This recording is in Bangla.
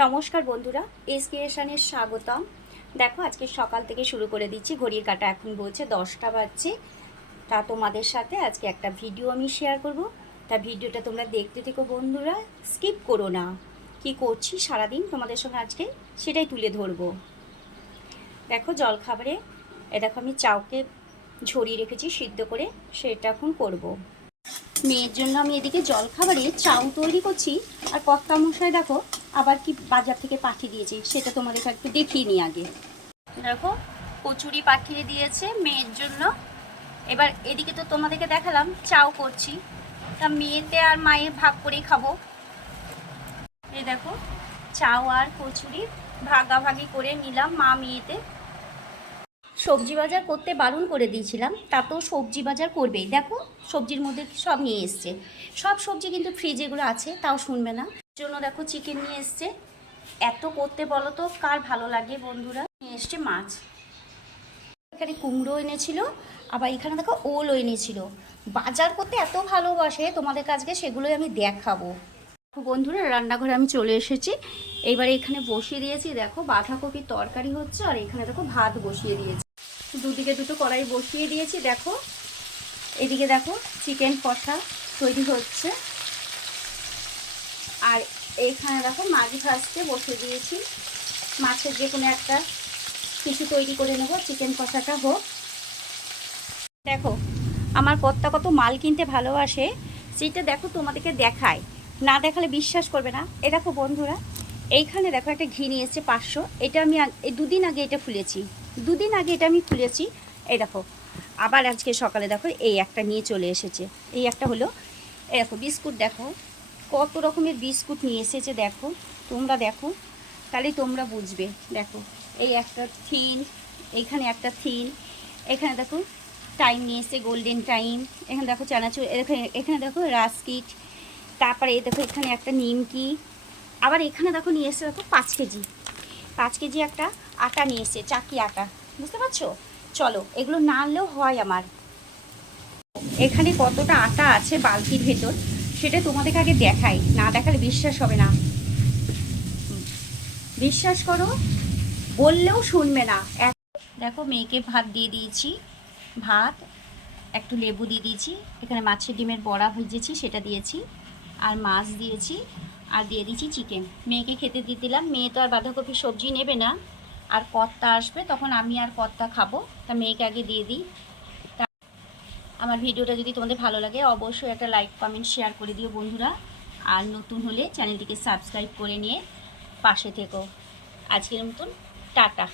নমস্কার বন্ধুরা, এস ক্রিয়েশনের স্বাগতম। দেখো আজকে সকাল থেকে শুরু করে দিচ্ছি। ঘড়ির কাঁটা এখন বলছে 10টা বাজছে। তা তোমাদের সাথে আজকে একটা ভিডিও আমি শেয়ার করব। তা ভিডিওটা তোমরা দেখতে থেকো বন্ধুরা, স্কিপ করো না। কি করছি সারাদিন তোমাদের সঙ্গে আজকে সেটাই তুলে ধরবো। দেখো জলখাবারে দেখো আমি চাউকে ঝরিয়ে রেখেছি সিদ্ধ করে, সেটা এখন করব। মেয়ের জন্য আমি এদিকে জলখাবারে চাউ তৈরি করছি। আর কর্তা মশাই দেখো আবার কি বাজার থেকে পাঠিয়ে দিয়েছে, সেটা তোমাদেরকে একটু দেখিয়ে নিই আগে। দেখো কচুরি পাঠিয়ে দিয়েছে মেয়ের জন্য। এবার এদিকে তো তোমাদেরকে দেখালাম চাউ করছি, তা মেয়েতে আর মায়ের ভাগ করেই খাবো। এই দেখো চাউ আর কচুরি ভাগাভাগি করে নিলাম মা মেয়েতে। সবজি বাজার করতে বারণ করে দিয়েছিলাম, তা তো সবজি বাজার করবেই। দেখো সবজির মধ্যে সব নিয়ে এসছে, সব সবজি কিন্তু ফ্রিজেগুলো আছে, তাও শুনবে না। জন্য দেখো চিকেন নিয়ে এসছে। এত করতে বলো তো কার ভালো লাগে বন্ধুরা। নিয়ে এসছে মাছ, এখানে কুমড়ো এনেছিল, আবার এখানে দেখো ওলও এনেছিল। বাজার করতে এত ভালোবাসে তোমাদের কাছকে, সেগুলোই আমি দেখাবো। বন্ধুরা রান্নাঘরে আমি চলে এসেছি। এইবার এখানে বসিয়ে দিয়েছি, দেখো বাঁধাকপির তরকারি হচ্ছে, আর এখানে দেখো ভাত বসিয়ে দিয়েছি। দুদিকে দুটো কড়াই বসিয়ে দিয়েছি। দেখো এদিকে দেখো চিকেন কষা তৈরি হচ্ছে, আর এইখানে দেখো মাছ ভাজতে বসিয়ে দিয়েছি। মাছের যে কোনো একটা কিছু তৈরি করে নেব, চিকেন কষাটা হোক। দেখো আমার কর্তা কত মাল কিনতে ভালোবাসে, সেটা দেখো তোমাদেরকে দেখায়, না দেখালে বিশ্বাস করবে না। এ দেখো বন্ধুরা, এইখানে দেখো একটা ঘি নিয়ে এসছে 500। এটা আমি এই দুদিন আগে এটা খুলেছি, দুদিন আগে এটা আমি খুলেছি। এই দেখো আবার আজকে সকালে দেখো এই একটা নিয়ে চলে এসেছে। এই একটা হলো, এই দেখো বিস্কুট, দেখো কত রকমের বিস্কুট নিয়ে এসেছে। দেখো তোমরা দেখো, তাহলেই তোমরা বুঝবে। দেখো এই একটা থিন, এইখানে একটা থিন, এখানে দেখো টাইম নিয়ে এসছে গোল্ডেন টাইম, এখানে দেখো চানাচুর, এখানে দেখো রাস্কিট, তারপরে এই দেখো এখানে একটা নিমকি, আবার এখানে দেখো নিয়ে এসছে দেখো 5 কেজি একটা আটা নিয়ে এসছে, চাকি আটা, বুঝতে পারছো। চলো এগুলো না আনলেও হয় আমার। এখানে কতটা আটা আছে বালতির ভেতর, সেটা তোমাদেরকে আগে দেখাই, না দেখালে বিশ্বাস হবে না। বিশ্বাস করো, বললেও শুনবে না। দেখো মেয়েকে ভাত দিয়ে দিয়েছি, ভাত একটু লেবু দিয়ে দিয়েছি, এখানে মাছের ডিমের বড়া ভেজেছি সেটা দিয়েছি, আর মাছ দিয়েছি, আর দিয়ে দিয়েছি চিকেন। মেয়েকে খেতে দিয়ে দিলাম। মেয়ে তো আর বাঁধাকপি সবজি নেবে না, আর কর্তা আসবে তখন আমি আর কর্তা খাবো, তা মেয়েকে আগে দিয়ে দিই। তা আমার ভিডিওটা যদি তোমাদের ভালো লাগে অবশ্যই একটা লাইক কমেন্ট শেয়ার করে দিও বন্ধুরা, আর নতুন হলে চ্যানেলটিকে সাবস্ক্রাইব করে নিয়ে পাশে থেকো। আজকের মতন টাটা।